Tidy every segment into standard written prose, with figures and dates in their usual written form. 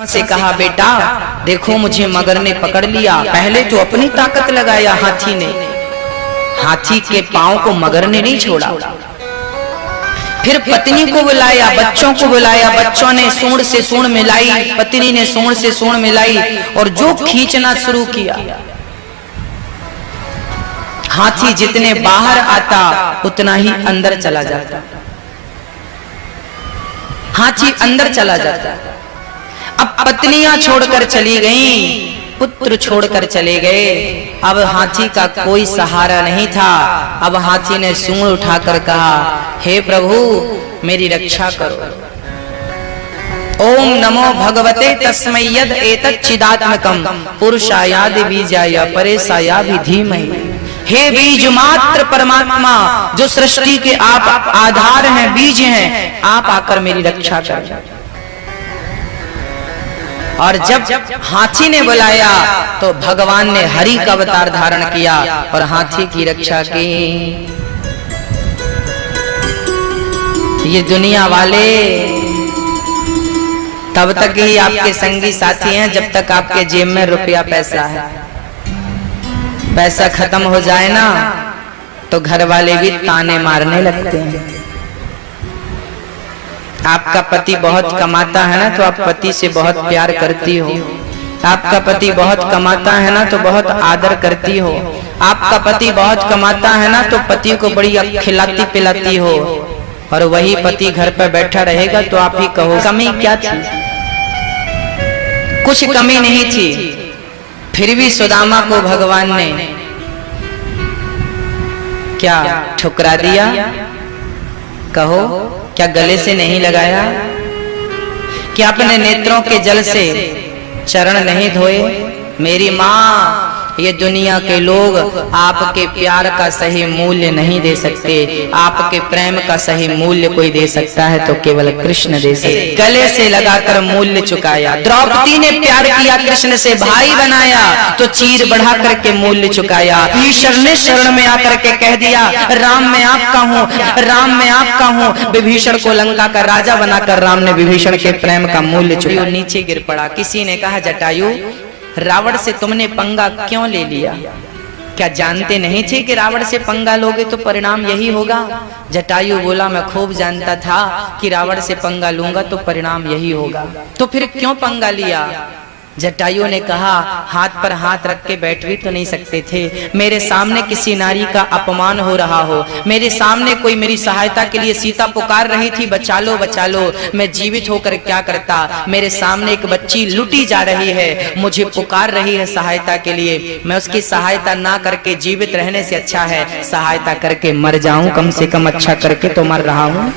से कहा, बेटा देखो मुझे मगर ने पकड़ लिया। पहले तो अपनी ताकत लगाया हाथी ने, हाथी के पांव को मगर ने नहीं छोड़ा। फिर पत्नी को बुलाया, बच्चों को बुलाया, बच्चों ने सूंड से सूंड मिलाई, पत्नी ने सूंड से सूंड मिलाई और जो खींचना शुरू किया, हाथी जितने बाहर आता उतना ही अंदर चला जाता, हाथी अंदर चला जाता। अब पत्नियां छोड़कर चली गईं, पुत्र छोड़कर चले गए। अब हाथी का कोई सहारा नहीं था। अब हाथी ने सूंड उठाकर कहा, हे प्रभु मेरी रक्षा करो। ओम नमो भगवते तस्मै यद एतत् चिदात्मकं पुरुषायादि बीजाय परेशाया धीमहि। हे बीज मात्र परमात्मा, जो सृष्टि के आप आधार हैं, बीज हैं, आप आकर मेरी रक्षा करें। और जब हाथी ने बुलाया तो भगवान ने हरि का अवतार धारण किया और हाथी की रक्षा की। ये दुनिया वाले तब तक ही आपके संगी साथी हैं जब तक आपके जेब में रुपया पैसा है। पैसा खत्म हो जाए ना तो घर वाले भी ताने मारने लगते हैं। आपका पति बहुत कमाता है ना तो आप पति से बहुत प्यार करती हो। आपका पति बहुत कमाता है ना तो बहुत आदर करती हो। आपका पति बहुत कमाता है ना तो पति को बड़ी खिलाती पिलाती हो। और वही पति घर पर बैठा रहेगा तो आप ही कहो कमी क्या थी? कुछ कमी नहीं थी। फिर भी सुदामा को भगवान ने क्या ठुकरा दिया? कहो, क्या गले से नहीं लगाया? क्या अपने नेत्रों के जल से चरण नहीं धोए? मेरी माँ, ये दुनिया के लोग आपके प्यार का सही मूल्य नहीं दे सकते। आपके प्रेम का सही मूल्य कोई दे सकता है तो केवल कृष्ण दे सकते। गले से लगाकर मूल्य चुकाया। द्रौपदी ने प्यार किया, कृष्ण से भाई बनाया तो चीर बढ़ा करके मूल्य चुकाया। ईश्वर ने शरण में आकर के कह दिया, राम मैं आपका हूँ, राम मैं आपका हूँ। विभीषण को लंका का राजा बनाकर राम ने विभीषण के प्रेम का मूल्य चुकाया। नीचे गिर पड़ा। किसी ने कहा, जटायु रावण से तुमने पंगा क्यों ले लिया? क्या जानते नहीं थे कि रावण से पंगा लोगे तो परिणाम यही होगा? जटायु बोला, मैं खूब जानता था कि रावण से पंगा लूंगा तो परिणाम यही होगा। तो फिर क्यों पंगा लिया? जटायु ने कहा, हाथ पर हाथ रख के बैठ भी तो नहीं सकते थे। मेरे सामने किसी नारी का अपमान हो रहा हो, मेरे सामने कोई मेरी सहायता के लिए सीता पुकार रही थी, बचा लो बचा लो, मैं जीवित होकर क्या करता? मेरे सामने एक बच्ची लुटी जा रही है, मुझे पुकार रही है सहायता के लिए, मैं उसकी सहायता ना करके जीवित रहने से अच्छा है सहायता करके मर जाऊं। कम से कम अच्छा करके तो मर रहा हूं।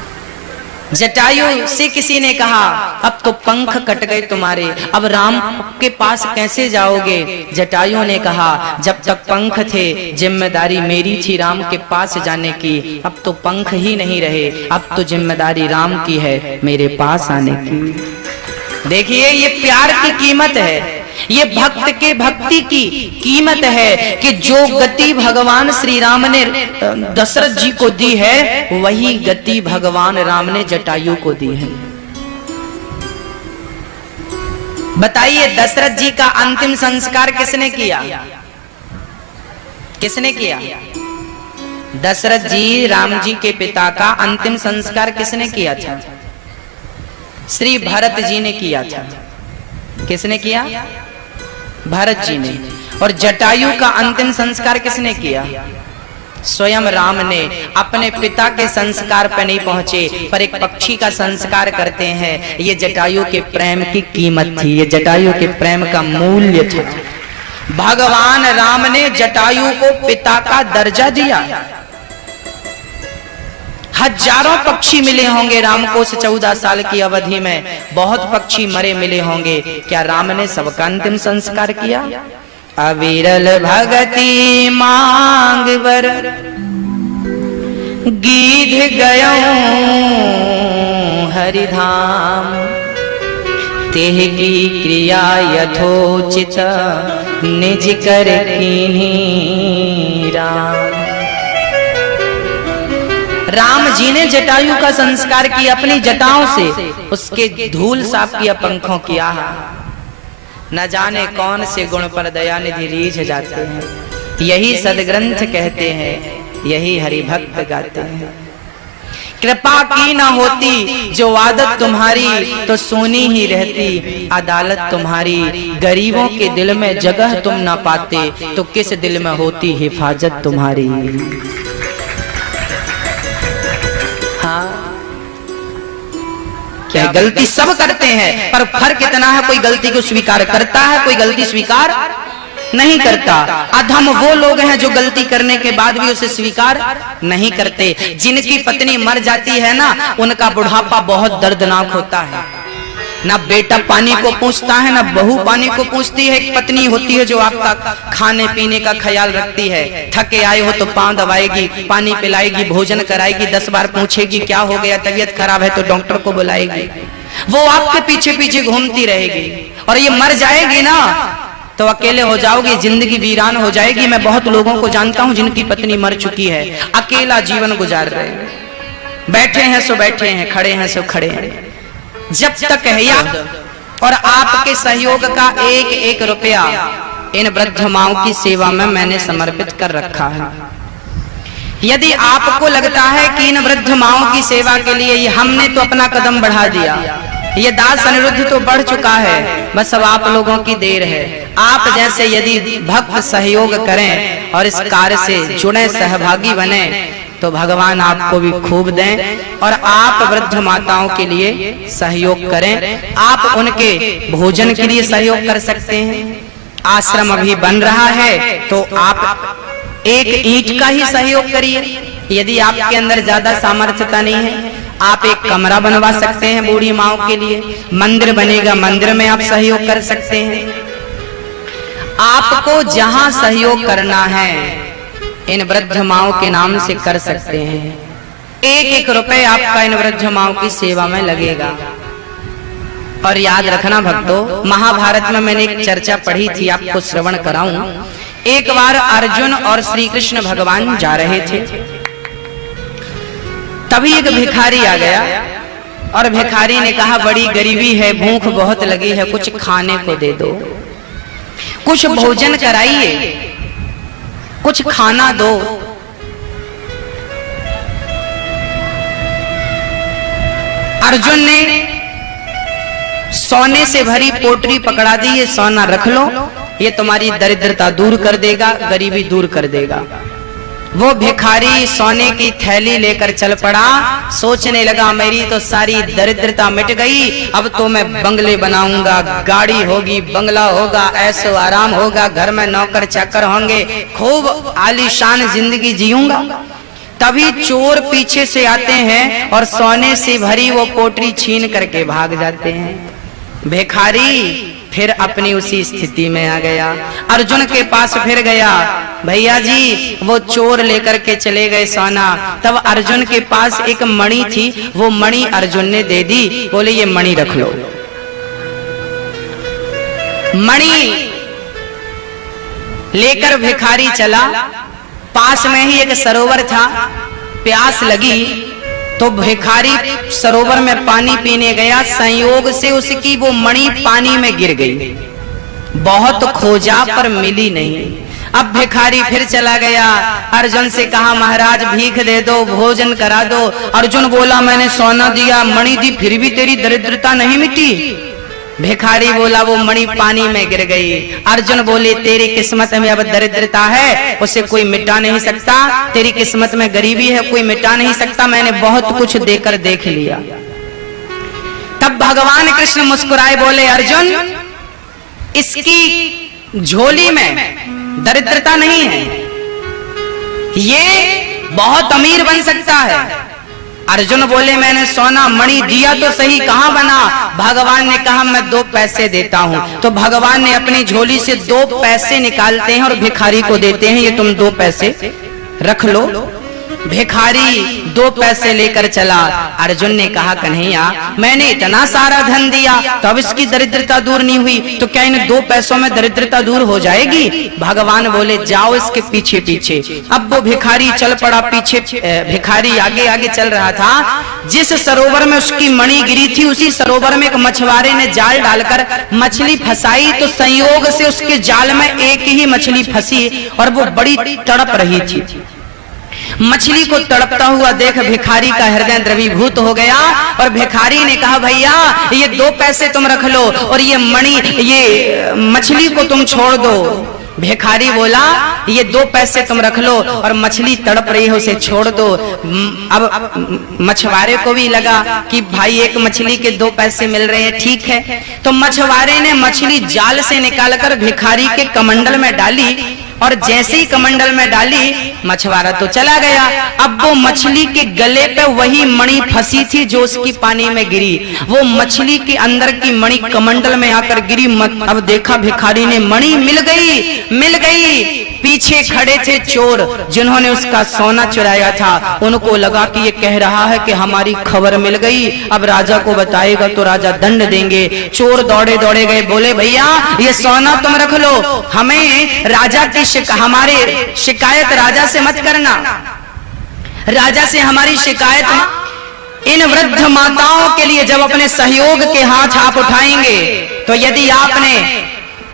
जटायु से किसी ने कहा, अब तो पंख कट गए तुम्हारे, अब राम के पास कैसे जाओगे? जटायु ने कहा, जब तक पंख थे जिम्मेदारी मेरी थी राम के पास जाने की, अब तो पंख ही नहीं रहे, अब तो जिम्मेदारी राम की है मेरे पास आने की। देखिए ये प्यार की कीमत है, ये भक्त के भक्ति की कीमत है कि जो गति भगवान श्री राम ने दशरथ जी को दी है वही गति भगवान राम ने जटायु को दी है। बताइए दशरथ जी का अंतिम संस्कार किसने किया? किसने किया? दशरथ जी राम जी के पिता का अंतिम संस्कार किसने किया था? श्री भरत जी ने किया था। किसने किया? भरत जी ने। और जटायु का अंतिम संस्कार किसने किया? स्वयं राम ने। अपने पिता के संस्कार पर नहीं पहुंचे पर एक पक्षी का संस्कार करते हैं। ये जटायु के प्रेम की कीमत थी, ये जटायु के प्रेम का मूल्य था। भगवान राम ने जटायु को पिता का दर्जा दिया। हजारों पक्षी मिले होंगे राम को उस 14 साल की अवधि में, बहुत पक्षी मरे मिले होंगे। क्या राम ने सबका अंतिम संस्कार किया? अविरल भगति मांग बर गीध गयों हरिधाम, तेह की क्रिया यथोचित निज कर कीन्ही राम। राम जी ने जटायु का संस्कार किया अपनी जटाओं से, उसके धूल साफ किया, पंखों किया। न जाने कौन से गुण पर दयानिधि रीझ जाते हैं, यही सदग्रंथ कहते हैं, यही हरि भक्त गाते हैं। कृपा की ना होती जो आदत तुम्हारी, तो सोनी ही रहती अदालत तुम्हारी। गरीबों के दिल में जगह तुम ना पाते, तो किस दिल में होती हिफाजत तुम्हारी। हाँ, क्या गलती सब करते हैं, पर फर्क इतना है, कोई गलती को स्वीकार करता है, कोई गलती स्वीकार नहीं करता। अधम वो लोग हैं जो गलती करने के बाद भी उसे स्वीकार नहीं करते। जिनकी पत्नी मर जाती है ना, उनका बुढ़ापा बहुत दर्दनाक होता है। ना बेटा पानी को पूछता है, ना बहू पानी को पूछती है। एक पत्नी होती है जो आपका खाने पीने का ख्याल रखती है। थके आए हो तो पांव दबाएगी, पानी पिलाएगी, भोजन कराएगी, 10 बार पूछेगी क्या हो गया, तबीयत खराब है तो डॉक्टर को बुलाएगी। वो आपके पीछे पीछे घूमती रहेगी, और ये मर जाएगी ना तो अकेले हो जाओगे, जिंदगी वीरान हो जाएगी। मैं बहुत लोगों को जानता हूं जिनकी पत्नी मर चुकी है, अकेला जीवन गुजार रहे हैं, बैठे हैं सो बैठे हैं, खड़े हैं सो खड़े हैं। जब तक है याद और आपके सहयोग का एक एक रुपया इन वृद्ध माओं की सेवा में मैंने समर्पित कर रखा है। यदि आपको लगता है कि इन वृद्ध माओं की सेवा के लिए हमने तो अपना कदम बढ़ा दिया, ये दास अनिरुद्ध तो बढ़ चुका है, बस अब आप लोगों की देर है। आप जैसे यदि भक्त सहयोग करें और इस कार्य से जुड़े, सहभागी बने, तो भगवान आपको भी खूब दें। और आप वृद्ध माताओं के लिए सहयोग करें, आप उनके भोजन के लिए सहयोग कर सकते हैं। आश्रम अभी बन रहा है तो आप एक ईंट का ही सहयोग करिए। यदि आपके अंदर ज्यादा सामर्थ्यता नहीं है, आप एक कमरा बनवा सकते हैं बूढ़ी माओं के लिए। मंदिर बनेगा, मंदिर में आप सहयोग कर सकते हैं। आपको जहां सहयोग करना है इन वृद्ध माओं के नाम से कर सकते हैं। एक एक रुपए आपका इन वृद्ध माओं की सेवा में लगेगा। और याद रखना भक्तों, महाभारत में मैंने एक चर्चा पढ़ी थी, आपको श्रवण कराऊं। एक बार अर्जुन और श्री कृष्ण भगवान जा रहे थे, तभी एक भिखारी आ गया और भिखारी ने कहा बड़ी गरीबी है, भूख बहुत लगी है, कुछ खाने को दे दो, कुछ भोजन कराइए, कुछ खाना दो। अर्जुन ने सोने से भरी पोटली पकड़ा दी, ये सोना रख लो, ये तुम्हारी दरिद्रता दूर कर देगा, गरीबी दूर कर देगा। वो भिखारी सोने की थैली लेकर चल पड़ा, सोचने लगा मेरी तो सारी दरिद्रता मिट गई, अब तो मैं बंगले बनाऊंगा, गाड़ी होगी, बंगला होगा, ऐशो आराम होगा, घर में नौकर चाकर होंगे, खूब आलीशान जिंदगी जीऊंगा। तभी चोर पीछे से आते हैं और सोने से भरी वो पोटली छीन करके भाग जाते हैं। भिखारी फिर अपनी उसी स्थिति में आ गया, अर्जुन के पास फिर गया, भैया जी वो चोर लेकर के चले गए सोना। तब अर्जुन के पास एक मणि थी, वो मणि अर्जुन ने दे दी, बोले ये मणि रख लो। मणि लेकर भिखारी चला, पास में ही एक सरोवर था, प्यास लगी तो भिखारी सरोवर में पानी पीने गया, संयोग से उसकी वो मणि पानी में गिर गई। बहुत खोजा पर मिली नहीं। अब भिखारी फिर चला गया, अर्जुन से कहा महाराज भीख दे दो, भोजन करा दो। अर्जुन बोला मैंने सोना दिया, मणि दी, फिर भी तेरी दरिद्रता नहीं मिटी। भिखारी बोला वो मणि पानी में गिर गई। अर्जुन बोले तेरी किस्मत में अब दरिद्रता है, उसे कोई मिटा नहीं सकता, तेरी किस्मत में गरीबी है, कोई मिटा नहीं सकता, मैंने बहुत कुछ देकर देख लिया। तब भगवान कृष्ण मुस्कुराए बोले अर्जुन इसकी झोली में दरिद्रता नहीं है, ये बहुत अमीर बन सकता है। अर्जुन बोले मैंने सोना मणि दिया तो सही, कहां बना? भगवान ने कहा मैं 2 पैसे देता हूं। तो भगवान ने अपनी झोली से 2 पैसे निकालते हैं और भिखारी को देते हैं, ये तुम 2 पैसे रख लो। भिखारी 2 पैसे लेकर चला। अर्जुन ने कहा कन्हैया मैंने इतना सारा धन दिया तो अब इसकी दरिद्रता दूर नहीं हुई, तो क्या इन 2 पैसों में दरिद्रता दूर हो जाएगी? भगवान बोले जाओ इसके पीछे पीछे। अब वो भिखारी चल पड़ा पीछे, भिखारी आगे आगे चल रहा था। जिस सरोवर में उसकी मणि गिरी थी उसी सरोवर में एक मछुआरे ने जाल डालकर मछली फंसाई, तो संयोग से उसके जाल में एक ही मछली फंसी और वो बड़ी तड़प रही थी। मछली को तड़पता हुआ देख भिखारी का हृदय द्रवीभूत हो गया और भिखारी ने कहा भैया ये 2 पैसे तुम रख लो और ये मणि ये मछली को तुम छोड़ दो। भिखारी बोला ये 2 पैसे तुम रख लो और मछली तड़प रही है उसे छोड़ दो। अब मछुआरे को भी लगा कि भाई एक मछली के 2 पैसे मिल रहे हैं, ठीक है। तो मछुआरे ने मछली जाल से निकालकर भिखारी के कमंडल में डाली और जैसे ही कमंडल में डाली मछुआरा तो चला गया। अब वो मछली के गले पे वही मणि फंसी थी जो उसकी पानी में गिरी, वो मछली के अंदर की मणि कमंडल में आकर गिरी। अब देखा भिखारी ने मणि मिल गई। पीछे खड़े थे चोर जिन्होंने उसका सोना चुराया था, उनको लगा कि ये कह रहा है कि हमारी खबर मिल गई, अब राजा को बताएगा तो राजा दंड देंगे। चोर दौड़े दौड़े गए, बोले भैया ये सोना तुम रख लो, हमें राजा की हमारे शिकायत राजा से मत करना, राजा से हमारी शिकायत। इन वृद्ध माताओं के लिए जब अपने सहयोग के हाथ आप उठाएंगे तो यदि आपने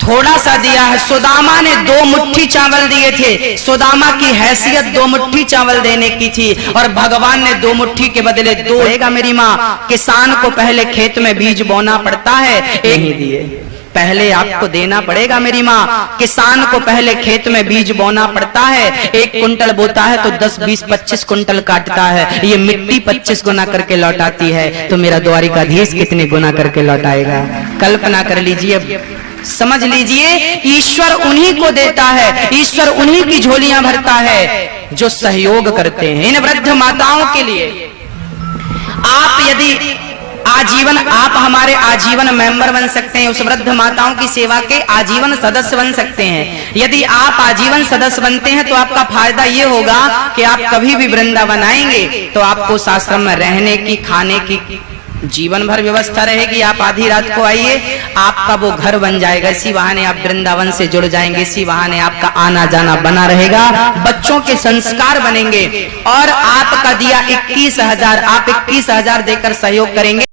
थोड़ा सा दिया है, सुदामा ने 2 मुट्ठी चावल दिए थे, सुदामा की हैसियत 2 मुट्ठी चावल देने की थी और भगवान ने 2 मुट्ठी के बदले 2 देगा। मेरी माँ, किसान को पहले खेत में बीज बोना पड़ता है, नहीं दिए, पहले आपको देना पड़ेगा मेरी माँ। किसान को पहले खेत में बीज बोना पड़ता है, 1 कुंटल बोता है तो 10, 20, 25 कुंटल काटता है, ये मिट्टी 25 गुना करके लौटाती है, तो मेरा द्वारिकाधीश कितने गुना करके लौटाएगा? कल्पना कर लीजिए, समझ लीजिए, ईश्वर उन्हीं को देता है, ईश्वर उन्हीं की झोलियां भरता है जो सहयोग करते हैं। इन वृद्ध माताओं के लिए आप यदि आजीवन, आप हमारे आजीवन मेंबर बन सकते हैं, उस वृद्ध माताओं की सेवा के आजीवन सदस्य बन सकते हैं। यदि आप आजीवन सदस्य बनते हैं तो आपका फायदा ये होगा कि आप कभी भी वृंदावन आएंगे तो आपको उस आश्रम में रहने की, खाने की जीवन भर व्यवस्था रहेगी। आप आधी रात को आइए, आपका वो घर बन जाएगा, इसी बहाने आप वृंदावन से जुड़ जाएंगे, इसी बहाने आपका आना जाना बना रहेगा, बच्चों के संस्कार बनेंगे। और आपका दिया 21,000, आप 21,000 देकर सहयोग करेंगे।